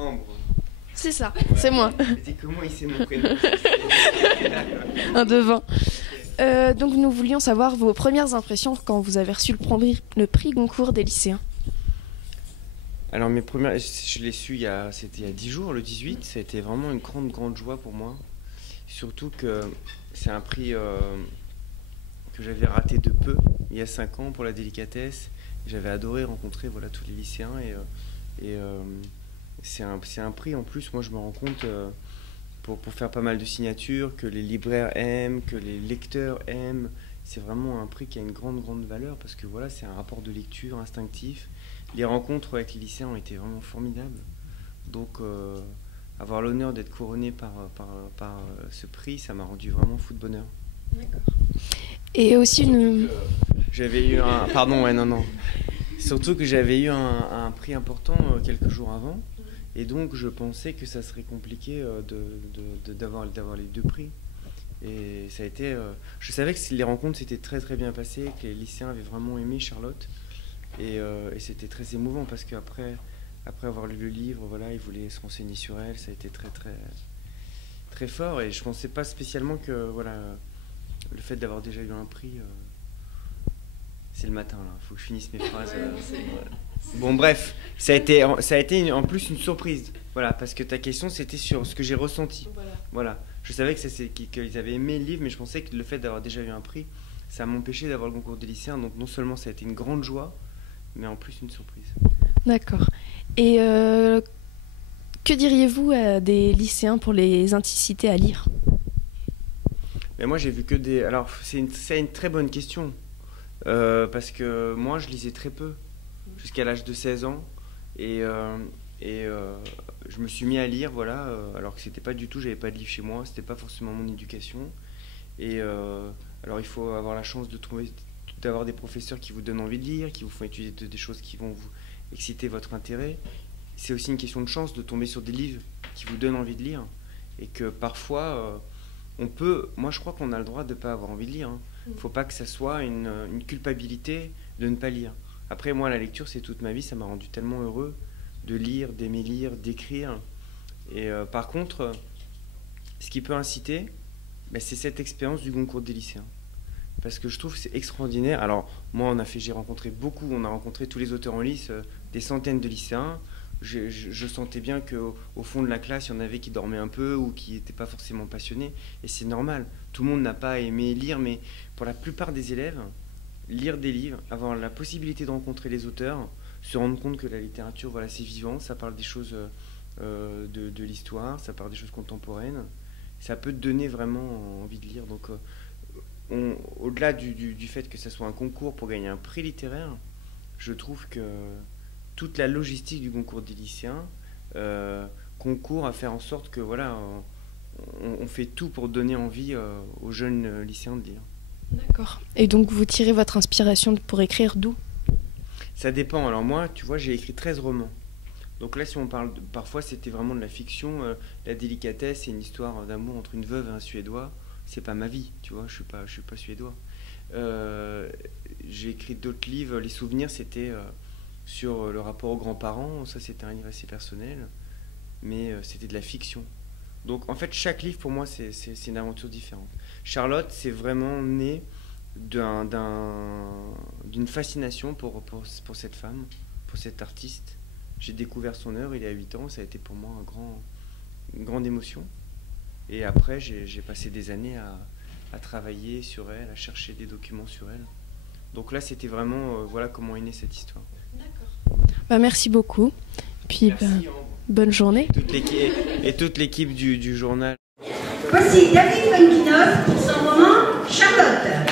Ambre. C'est ça, c'est moi. Et comment il sait mon prénom? Un devin. Donc nous voulions savoir vos premières impressions quand vous avez reçu le prix Goncourt des lycéens. Alors mes premières, je l'ai su c'était il y a 10 jours, le 18, ça a été vraiment une grande joie pour moi. Surtout que c'est un prix que j'avais raté de peu, il y a 5 ans pour la délicatesse. J'avais adoré rencontrer tous les lycéens et c'est un prix en plus, moi je me rends compte, pour faire pas mal de signatures, que les libraires aiment, que les lecteurs aiment. C'est vraiment un prix qui a une grande valeur parce que voilà, c'est un rapport de lecture instinctif. Les rencontres avec les lycéens ont été vraiment formidables. Donc avoir l'honneur d'être couronné par ce prix, ça m'a rendu vraiment fou de bonheur. D'accord. Et aussi j'avais eu un... Pardon, ouais, non. Surtout que j'avais eu un prix important quelques jours avant. Et donc je pensais que ça serait compliqué d'avoir les 2 prix. Et ça a été... je savais que les rencontres s'étaient très bien passées, que les lycéens avaient vraiment aimé Charlotte. Et c'était très émouvant parce qu'après avoir lu le livre, voilà, ils voulaient se renseigner sur elle. Ça a été très fort. Et je pensais pas spécialement que le fait d'avoir déjà eu un prix... c'est le matin là, faut que je finisse mes phrases. Bon bref, ça a été en plus une surprise. Voilà, parce que ta question c'était sur ce que j'ai ressenti. Voilà. Je savais qu'ils avaient aimé le livre, mais je pensais que le fait d'avoir déjà eu un prix, ça m'empêchait d'avoir le concours des lycéens. Donc non seulement ça a été une grande joie, mais en plus une surprise. D'accord. Et que diriez-vous à des lycéens pour les inciter à lire? Mais moi j'ai vu que des... Alors c'est une très bonne question. Parce que moi je lisais très peu jusqu'à l'âge de 16 ans et je me suis mis à lire, voilà, alors que c'était pas du tout, j'avais pas de livre chez moi, c'était pas forcément mon éducation. Et alors il faut avoir la chance d'avoir des professeurs qui vous donnent envie de lire, qui vous font étudier des choses qui vont vous exciter votre intérêt. C'est aussi une question de chance de tomber sur des livres qui vous donnent envie de lire et que parfois moi je crois qu'on a le droit de pas avoir envie de lire, hein. Faut pas que ça soit une culpabilité de ne pas lire. Après, moi, la lecture, c'est toute ma vie. Ça m'a rendu tellement heureux de lire, d'aimer lire, d'écrire. Et par contre, ce qui peut inciter, c'est cette expérience du Goncourt des lycéens. Parce que je trouve que c'est extraordinaire. Alors, moi, j'ai rencontré on a rencontré tous les auteurs en lice, des centaines de lycéens. Je sentais bien qu'au fond de la classe, il y en avait qui dormaient un peu ou qui n'étaient pas forcément passionnés. Et c'est normal. Tout le monde n'a pas aimé lire, mais pour la plupart des élèves, lire des livres, avoir la possibilité de rencontrer les auteurs, se rendre compte que la littérature, voilà, c'est vivant, ça parle des choses de l'histoire, ça parle des choses contemporaines. Ça peut te donner vraiment envie de lire. Donc, au-delà du fait que ça soit un concours pour gagner un prix littéraire, je trouve que toute la logistique du concours des lycéens concourt à faire en sorte que voilà, on fait tout pour donner envie aux jeunes lycéens de lire. D'accord. Et donc vous tirez votre inspiration pour écrire d'où? Ça dépend. Alors moi, tu vois, j'ai écrit 13 romans. Donc là, si on parle parfois c'était vraiment de la fiction, la délicatesse, c'est une histoire d'amour entre une veuve et un Suédois. C'est pas ma vie, tu vois, je suis pas suédois. J'ai écrit d'autres livres. Les souvenirs, c'était sur le rapport aux grands-parents. Ça, c'était un livre assez personnel, mais c'était de la fiction. Donc en fait, chaque livre pour moi, c'est une aventure différente. Charlotte, c'est vraiment né d'une fascination pour cette femme, pour cet artiste. J'ai découvert son œuvre, il y a 8 ans, ça a été pour moi une grande émotion. Et après, j'ai passé des années à travailler sur elle, à chercher des documents sur elle. Donc là, c'était vraiment, voilà comment est née cette histoire. D'accord. Merci beaucoup. Puis, merci, bonne journée. Et toute l'équipe du journal. Voici David Fuenkinos pour son roman Charlotte.